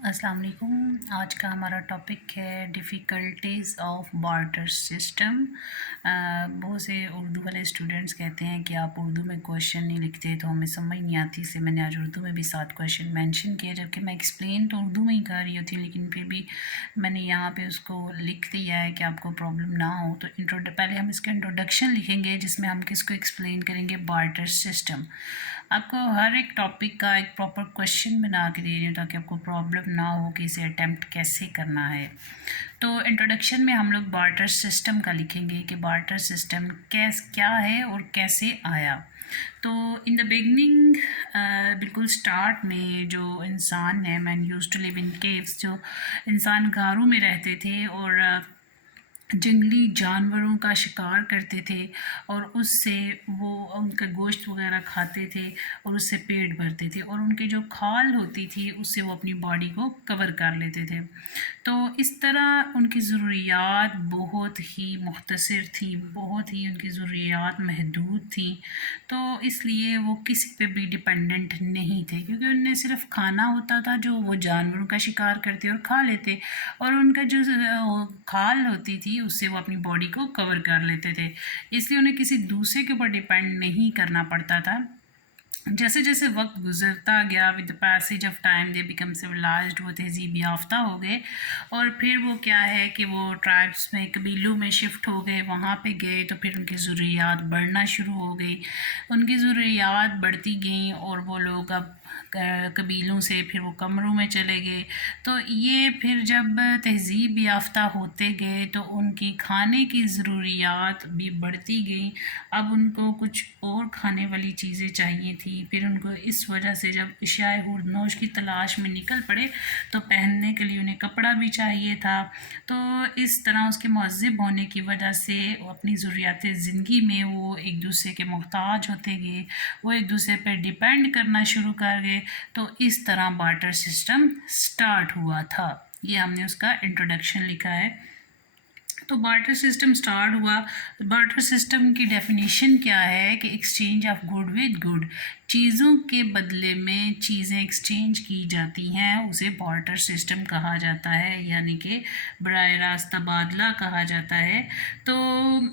अस्सलाम वालेकुम। आज का हमारा टॉपिक है डिफ़िकल्टीज़ ऑफ बार्टर सिस्टम। बहुत से उर्दू वाले स्टूडेंट्स कहते हैं कि आप उर्दू में क्वेश्चन नहीं लिखते तो हमें समझ नहीं आती, इसलिए मैंने आज उर्दू में भी 7 क्वेश्चन मेंशन किए, जबकि मैं एक्सप्लेन तो उर्दू में ही कर रही होती, लेकिन फिर भी मैंने यहाँ पे उसको लिख दिया है कि आपको प्रॉब्लम ना हो। तो पहले हम इसका इंट्रोडक्शन लिखेंगे, जिसमें हम किसको एक्सप्लेन करेंगे, बार्टर सिस्टम। आपको हर एक टॉपिक का एक प्रॉपर क्वेश्चन बना के दे रही हूँ ताकि आपको प्रॉब्लम ना हो कि इसे अटैम्प्ट कैसे करना है। तो इंट्रोडक्शन में हम लोग बार्टर सिस्टम का लिखेंगे कि बार्टर सिस्टम क्या है और कैसे आया। तो इन द बिगनिंग, बिल्कुल स्टार्ट में जो इंसान है, man used to live in caves, जो इंसान गारों में रहते थे और जंगली जानवरों का शिकार करते थे और उससे वो उनका गोश्त वगैरह खाते थे और उससे पेट भरते थे, और उनकी जो खाल होती थी उससे वो अपनी बॉडी को कवर कर लेते थे। तो इस तरह उनकी ज़रूरियात बहुत ही मुख्तसर थी, बहुत ही उनकी ज़रूरियात महदूद थी। तो इसलिए वो किसी पे भी डिपेंडेंट नहीं थे, क्योंकि उन्हें सिर्फ खाना होता था जो वो जानवरों का शिकार करते और खा लेते, और उनका जो खाल होती थी उससे वो अपनी बॉडी को कवर कर लेते थे। इसलिए उन्हें किसी दूसरे के ऊपर डिपेंड नहीं करना पड़ता था। जैसे जैसे वक्त गुजरता गया, with the passage of time they become civilized, वो तहजीब याफ्ता हो गए, और फिर वो क्या है कि वो ट्राइब्स में, कबीलों में शिफ्ट हो गए, वहाँ पे गए, तो फिर उनकी ज़रूरियात बढ़ना शुरू हो गई। उनकी ज़रूरियात बढ़ती गई और वो लोग अब कबीलों से फिर वो कमरों में चले गए। तो ये फिर जब तहजीब याफ्ता होते गए तो उनकी खाने की ज़रूरियात भी बढ़ती गई। अब उनको कुछ और खाने वाली चीज़ें चाहिए थी। फिर उनको इस वजह से जब अशियाए हुर्दनोश की तलाश में निकल पड़े तो पहनने के लिए उन्हें कपड़ा भी चाहिए था। तो इस तरह उसके मुहज़्ज़ब होने की वजह से वो अपनी ज़रूरियात ज़िंदगी में वो एक दूसरे के मोहताज होते गए, वो एक दूसरे पर डिपेंड करना शुरू कर गए। तो इस तरह बार्टर सिस्टम स्टार्ट हुआ था। ये हमने उसका इंट्रोडक्शन लिखा है। तो बार्टर सिस्टम स्टार्ट हुआ। बार्टर सिस्टम की डेफिनेशन क्या है कि exchange of good with good, चीज़ों के बदले में चीज़ें एक्सचेंज की जाती हैं, उसे बार्टर सिस्टम कहा जाता है, यानी कि बराह रास्त तबादला कहा जाता है। तो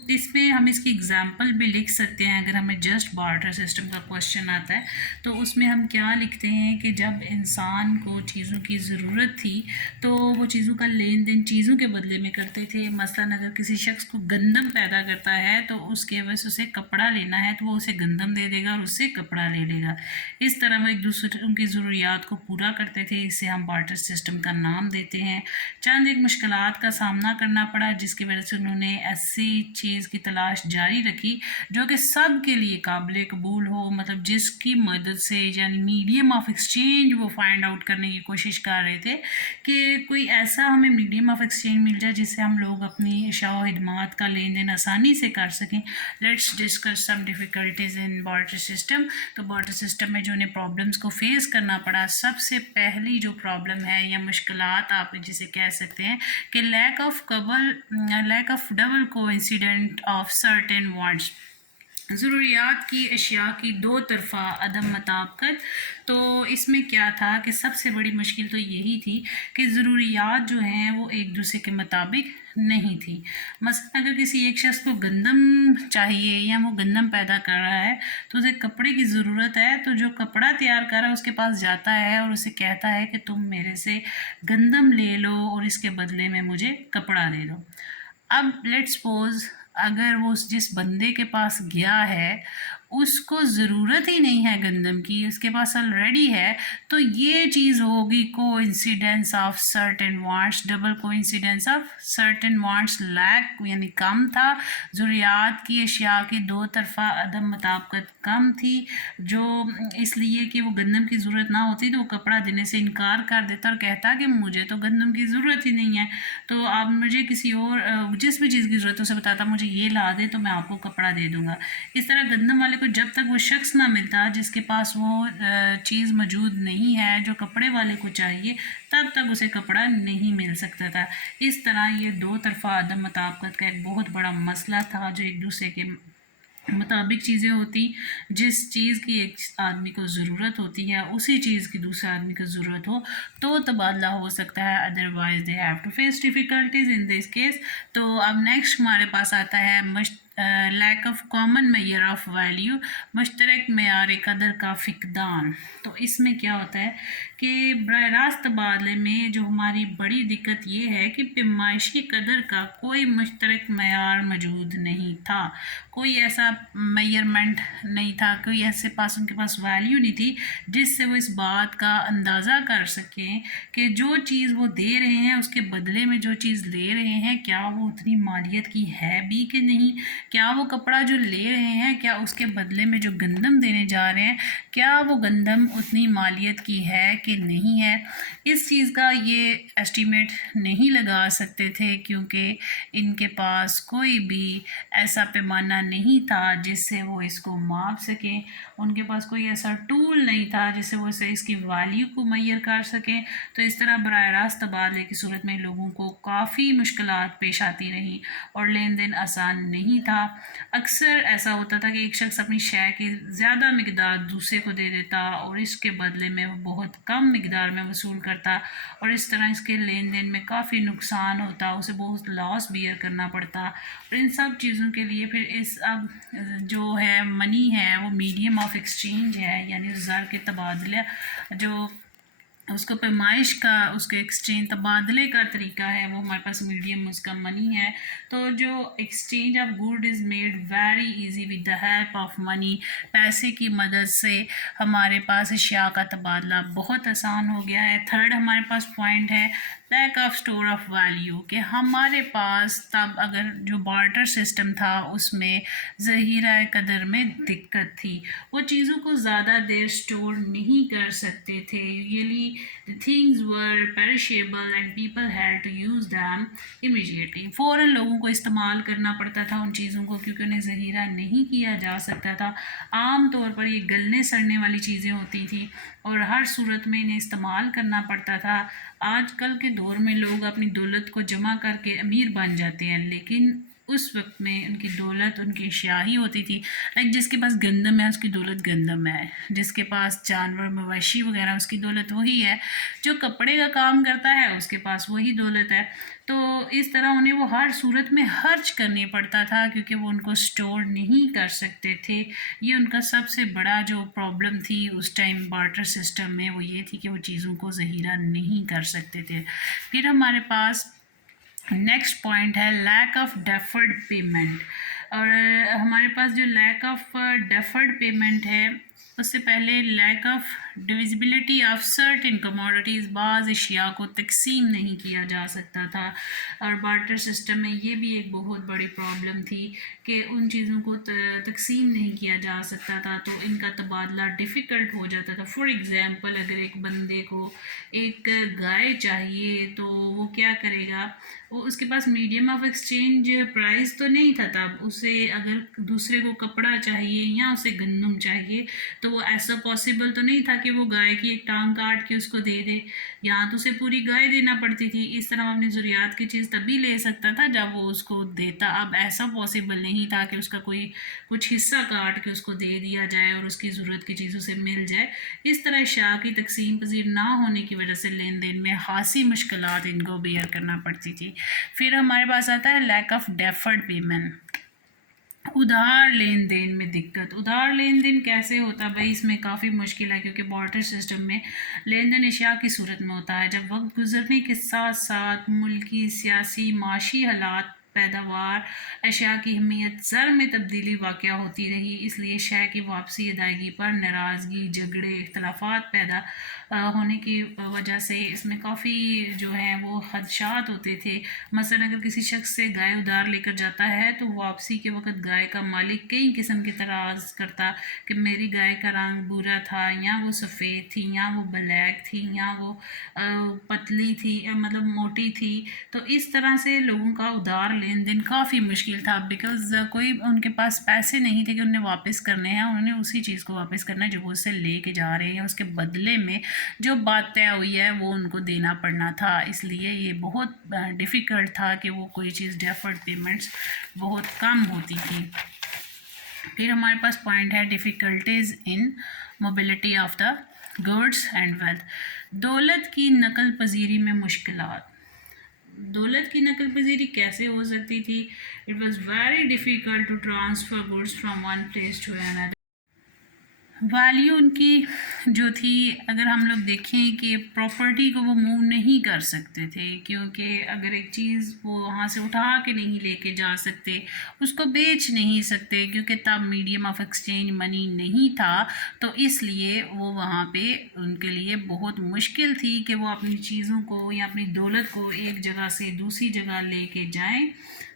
इसमें हम इसकी एग्जांपल भी लिख सकते हैं। अगर हमें जस्ट बार्टर सिस्टम का क्वेश्चन आता है तो उसमें हम क्या लिखते हैं कि जब इंसान को चीज़ों की ज़रूरत थी तो वो चीज़ों का लेन देन चीज़ों के बदले में करते थे। मसलन अगर किसी शख्स को गंदम पैदा करता है तो उसके एवज उसे कपड़ा लेना है तो वो उसे गंदम दे देगा और उससे कपड़ा ले लेगा। इस तरह वो एक दूसरे उनकी ज़रूरियात को पूरा करते थे। इसे हम बार्टर सिस्टम का नाम देते हैं। चंद एक मुश्किलात का सामना करना पड़ा जिसकी वजह से उन्होंने ऐसी चीज़ की तलाश जारी रखी जो कि सब के लिए काबिल कबूल हो, मतलब जिसकी मदद से, यानी मीडियम ऑफ एक्सचेंज, वो फाइंड आउट करने की कोशिश कर रहे थे कि कोई ऐसा हमें मीडियम ऑफ एक्सचेंज मिल जाए जिससे हम लोग अपनी अशया व खिदमात का लेन देन आसानी से कर सकें। Let's discuss some difficulties in barter system. तो बार्टर सिस्टम में जो उन्हें प्रॉब्लम्स को फेस करना पड़ा, सबसे पहली जो प्रॉब्लम है या मुश्किलात आप जिसे कह सकते हैं कि lack of double coincidence of certain wants, ज़रूरियात की अशिया की दो तरफ़ा अदम मुताबिकत। तो इसमें क्या था कि सबसे बड़ी मुश्किल तो यही थी कि ज़रूरियात जो हैं वो एक दूसरे के मुताबिक नहीं थी। मसलन अगर किसी एक शख्स को गंदम चाहिए या वो गंदम पैदा कर रहा है तो उसे कपड़े की ज़रूरत है, तो जो कपड़ा तैयार कर रहा है उसके पास जाता है और उसे कहता है कि तुम मेरे से गंदम ले लो और इसके बदले में मुझे कपड़ा दे दो। अब लेट्स सपोज अगर वो जिस बंदे के पास गया है उसको ज़रूरत ही नहीं है गंदम की, उसके पास ऑलरेडी है, तो ये चीज़ होगी coincidence of certain wants, double coincidence of certain wants. Lack यानी कम था, ज़रूरियात की अशिया की दो तरफ़ा अदम मुताबिकत कम थी, जो इसलिए कि वो गंदम की ज़रूरत ना होती तो वो कपड़ा देने से इनकार कर देता और कहता कि मुझे तो गंदम की ज़रूरत ही नहीं है, तो आप मुझे किसी और जिस भी चीज़ की ज़रूरत है उसे बताता मुझे ये ला दे तो मैं आपको कपड़ा दे दूँगा। इस तरह गंदम वाले को जब तक वो शख्स ना मिलता जिसके पास वो चीज़ मौजूद नहीं है जो कपड़े वाले को चाहिए, तब तक उसे कपड़ा नहीं मिल सकता था। इस तरह ये दो तरफ़ा अदम मुताबिकत का एक बहुत बड़ा मसला था जो एक दूसरे के मुताबिक चीज़ें होती, जिस चीज़ की एक आदमी को ज़रूरत होती है उसी चीज़ की दूसरे आदमी को ज़रूरत हो तो तबादला हो सकता है, otherwise they have to face difficulties in this case. तो अब नेक्स्ट हमारे पास आता है lack of common measure of value, मुश्तरक मेयार कदर का फ़िकदान। तो इसमें क्या होता है कि बराह रास्त तबादले में जो हमारी बड़ी दिक्कत ये है कि पैमाइशी कदर का कोई मुश्तरक मेयार मौजूद नहीं था, कोई ऐसा मेजरमेंट नहीं था, कोई ऐसे पास उनके पास वैल्यू नहीं थी जिससे वो इस बात का अंदाज़ा कर सकें कि जो चीज़ वो दे रहे हैं उसके बदले में जो चीज़ ले रहे हैं क्या वो उतनी मालियत की है भी कि नहीं, क्या वो कपड़ा जो ले रहे हैं क्या उसके बदले में जो गंदम देने जा रहे हैं क्या वो गंदम उतनी मालियत की है कि नहीं है। इस चीज़ का ये एस्टीमेट नहीं लगा सकते थे क्योंकि इनके पास कोई भी ऐसा पैमाना नहीं था जिससे वो इसको माप सकें, उनके पास कोई ऐसा टूल नहीं था जिससे वो इसकी वैल्यू को मैयर कर सकें। तो इस तरह बराह रास्त तबादले की सूरत में लोगों को काफ़ी मुश्किलात पेश आती रहीं और लेन देन आसान नहीं था। अक्सर ऐसा होता था कि एक शख्स अपनी शय की ज़्यादा मिकदार दूसरे को दे देता और इसके बदले में वो बहुत कम मिकदार में वसूल करता और इस तरह इसके लेन देन में काफ़ी नुकसान होता, उसे बहुत लॉस बियर करना पड़ता। और इन सब चीज़ों के लिए फिर इस अब जो है मनी है वो मीडियम ऑफ एक्सचेंज है, यानी ज़र के तबादला जो उसको पैमाइश का उसके एक्सचेंज तबादले का तरीका है वो हमारे पास मीडियम उसका मनी है। तो जो exchange of good is made very easy with the help of money, पैसे की मदद से हमारे पास अशिया का तबादला बहुत आसान हो गया है। थर्ड हमारे पास पॉइंट है lack of store of value, कि हमारे पास तब अगर जो बार्टर सिस्टम था उसमें ज़हीरा कदर में दिक्कत थी, वो चीज़ों को ज़्यादा देर स्टोर नहीं कर सकते थे। Usually the things were perishable and people had to use them immediately, फ़ौरन लोगों को इस्तेमाल करना पड़ता था उन चीज़ों को क्योंकि उन्हें ज़हीरा नहीं किया जा सकता था। आम तौर पर ये गलने सड़ने वाली चीज़ें होती थी और हर सूरत में इन्हें इस्तेमाल करना पड़ता था। आजकल के दौर में लोग अपनी दौलत को जमा करके अमीर बन जाते हैं, लेकिन उस वक्त में उनकी दौलत उनकी शाही होती थी। लाइक जिसके पास गंदम है उसकी दौलत गंदम है, जिसके पास जानवर मवेशी वगैरह उसकी दौलत वही है, जो कपड़े का काम करता है उसके पास वही दौलत है। तो इस तरह उन्हें वो हर सूरत में खर्च करने पड़ता था क्योंकि वो उनको स्टोर नहीं कर सकते थे। ये उनका सबसे बड़ा जो प्रॉब्लम थी उस टाइम बार्टर सिस्टम में वो ये थी कि वो चीज़ों को ज़हीरा नहीं कर सकते थे। फिर हमारे पास नेक्स्ट पॉइंट है लैक ऑफ डेफर्ड पेमेंट। और हमारे पास जो लैक ऑफ डेफर्ड पेमेंट है उससे पहले lack of divisibility of certain commodities, बाज़ अशिया को तकसीम नहीं किया जा सकता था। और बार्टर सिस्टम में ये भी एक बहुत बड़ी प्रॉब्लम थी कि उन चीज़ों को तकसीम नहीं किया जा सकता था तो इनका तबादला डिफ़िकल्ट हो जाता था। फॉर एग्ज़ाम्पल अगर एक बंदे को एक गाय चाहिए तो वो क्या करेगा, वो उसके पास मीडियम ऑफ एक्सचेंज प्राइस तो नहीं था तब, उसे अगर दूसरे को कपड़ा चाहिए या उसे गंदम चाहिए तो वो ऐसा पॉसिबल तो नहीं था कि वो गाय की एक टांग काट के उसको दे दे, या तो उसे पूरी गाय देना पड़ती थी। इस तरह अपनी ज़रूरियात की चीज़ तभी ले सकता था जब वो उसको देता। अब ऐसा पॉसिबल नहीं था कि उसका कोई कुछ हिस्सा काट के उसको दे दिया जाए और उसकी ज़रूरत की चीज़ उसे मिल जाए। इस तरह शाह की तकसीम पजीर ना होने की वजह से लेन देन में खासी मुश्किलात इनको बेयर करना पड़ती थी। फिर हमारे पास आता है लैक ऑफ डेफर्ड पेमेंट, उधार लेन देन में दिक्कत। उधार लेन देन कैसे होता भाई, इसमें काफ़ी मुश्किल है क्योंकि बार्टर सिस्टम में लेन देन अशिया की सूरत में होता है। जब वक्त गुजरने के साथ साथ मुल्की सियासी माशी हालात पैदावार अशिया की अहमियत ज़र में तब्दीली वाक़या होती रही, इसलिए शय की वापसी अदायगी पर नाराज़गी झगड़े इख्तलाफात पैदा होने की वजह से इसमें काफ़ी जो है वो खदशात होते थे। मसलन अगर किसी शख्स से गाय उधार लेकर जाता है तो वापसी के वक्त गाय का मालिक कई किस्म के तराज़ करता कि मेरी गाय का रंग बुरा था, या वो सफ़ेद थी, या वो ब्लैक थी, या वो पतली थी, मतलब मोटी थी। तो इस तरह से लोगों का उधार लेन देन काफ़ी मुश्किल था बिकॉज़ कोई उनके पास पैसे नहीं थे कि उन्हें वापस करने हैं, उन्होंने उसी चीज़ को वापस करना है जो वो उससे ले के जा रहे हैं, उसके बदले में जो बात तय हुई है वो उनको देना पड़ना था। इसलिए ये बहुत डिफ़िकल्ट था कि वो कोई चीज़ डेफर्ड पेमेंट्स बहुत कम होती थी। फिर हमारे पास पॉइंट है difficulties in mobility of the goods and wealth. दौलत की नकल पजीरी में मुश्किलात। दौलत की नकल पजीरी कैसे हो सकती थी? It was very difficult to transfer goods from one place to another. Value उनकी जो थी, अगर हम लोग देखें कि प्रॉपर्टी को वो मूव नहीं कर सकते थे, क्योंकि अगर एक चीज़ वो वहाँ से उठा के नहीं लेके जा सकते, उसको बेच नहीं सकते, क्योंकि तब मीडियम ऑफ एक्सचेंज मनी नहीं था, तो इसलिए वो वहाँ पे उनके लिए बहुत मुश्किल थी कि वो अपनी चीज़ों को या अपनी दौलत को एक जगह से दूसरी जगह लेके जाएं।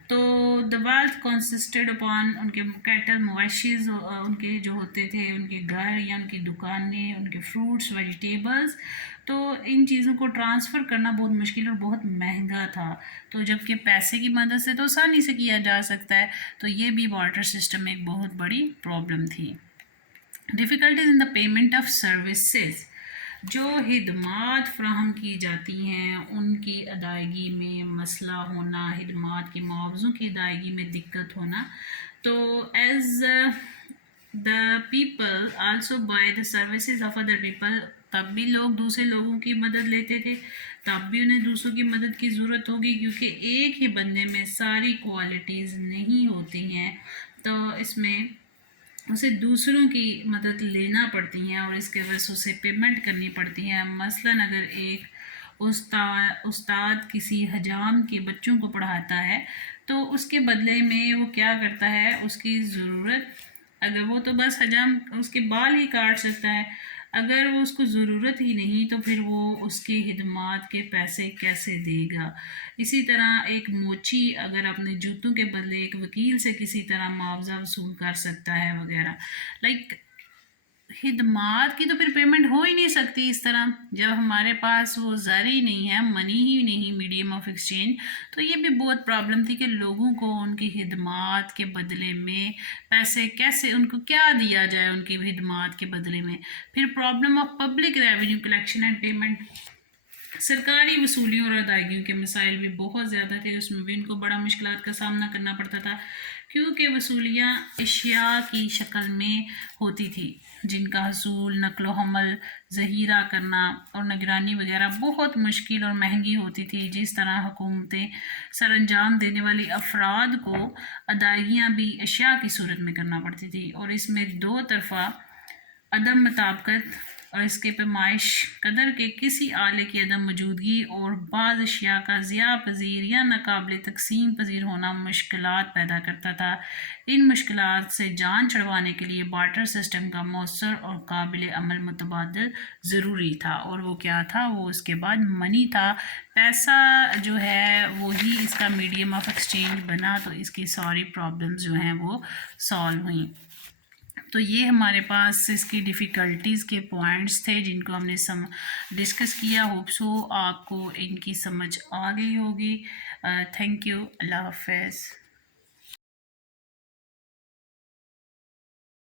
तो द वेल्थ कंसिस्टेड अपॉन उनके कैटल, मवेशीज़ उनके जो होते थे, उनके घर या उनकी दुकानें, उनके फ्रूट्स, वेजिटेबल्स, तो इन चीज़ों को ट्रांसफ़र करना बहुत मुश्किल और बहुत महंगा था। तो जबकि पैसे की मदद से तो आसानी से किया जा सकता है, तो ये भी वाटर सिस्टम में एक बहुत बड़ी प्रॉब्लम थी। Difficulties in the payment of services. जो खिदमात फ्राहम की जाती हैं उनकी अदायगी में मसला होना, खिदमात के मुआवज़ों की अदायगी में दिक्कत होना। तो as the people also by the services of other people, तब भी लोग दूसरे लोगों की मदद लेते थे, तब भी उन्हें दूसरों की मदद की ज़रूरत होगी, क्योंकि एक ही बंदे में सारी क्वालिटीज़ नहीं होती हैं। तो इसमें उसे दूसरों की मदद लेना पड़ती हैं और इसके वजह से उसे पेमेंट करनी पड़ती है। मसलन अगर एक उस्ताद किसी हजाम के बच्चों को पढ़ाता है, तो उसके बदले में वो क्या करता है, उसकी ज़रूरत, अगर वो तो बस हजाम उसके बाल ही काट सकता है, अगर वो उसको ज़रूरत ही नहीं तो फिर वो उसकी खिदमात के पैसे कैसे देगा। इसी तरह एक मोची अगर अपने जूतों के बदले एक वकील से किसी तरह मुआवजा वसूल कर सकता है वगैरह, लाइक खिदमात की तो फिर पेमेंट हो ही नहीं सकती इस तरह, जब हमारे पास वो ज़र ही नहीं है, मनी ही नहीं, मीडियम ऑफ एक्सचेंज। तो ये भी बहुत प्रॉब्लम थी कि लोगों को उनकी खिदमात के बदले में पैसे कैसे, उनको क्या दिया जाए उनकी खिदमात के बदले में। फिर problem of public revenue collection and payment. सरकारी वसूलियों और अदायगियों के मसाइल भी बहुत ज़्यादा थे, उसमें भी इनको बड़ा मुश्किलात का सामना करना पड़ता था, क्योंकि वसूलियाँ अशिया की शक्ल में होती थी, जिनका हसूल, नकलो हमल, ज़हीरा करना और निगरानी वगैरह बहुत मुश्किल और महंगी होती थी। जिस तरह हुकूमतें सर अंजाम देने वाली अफराद को अदायगियाँ भी अशिया की सूरत में करना पड़ती थी, और इसमें दो तरफ़ा अदम मुताबिकत और इसके पैमाइश कदर के किसी आले की अदम मौजूदगी और बाज़ अशिया का ज़िया पज़ीर या नाकाबिल तकसीम पज़ीर होना मुश्किलात पैदा करता था। इन मुश्किलात से जान छुड़वाने के लिए बार्टर सिस्टम का मौसर और काबिल अमल मुतबादिल ज़रूरी था, और वो क्या था, वो उसके बाद मनी था। पैसा जो है वही इसका मीडियम ऑफ एक्सचेंज बना, तो इसकी सारी प्रॉब्लम्स जो हैं वो सॉल्व हुई। तो ये हमारे पास इसकी डिफ़िकल्टीज़ के पॉइंट्स थे जिनको हमने डिस्कस किया। होप सो आपको इनकी समझ आ गई होगी। Thank you. अल्लाह हाफ़िज़।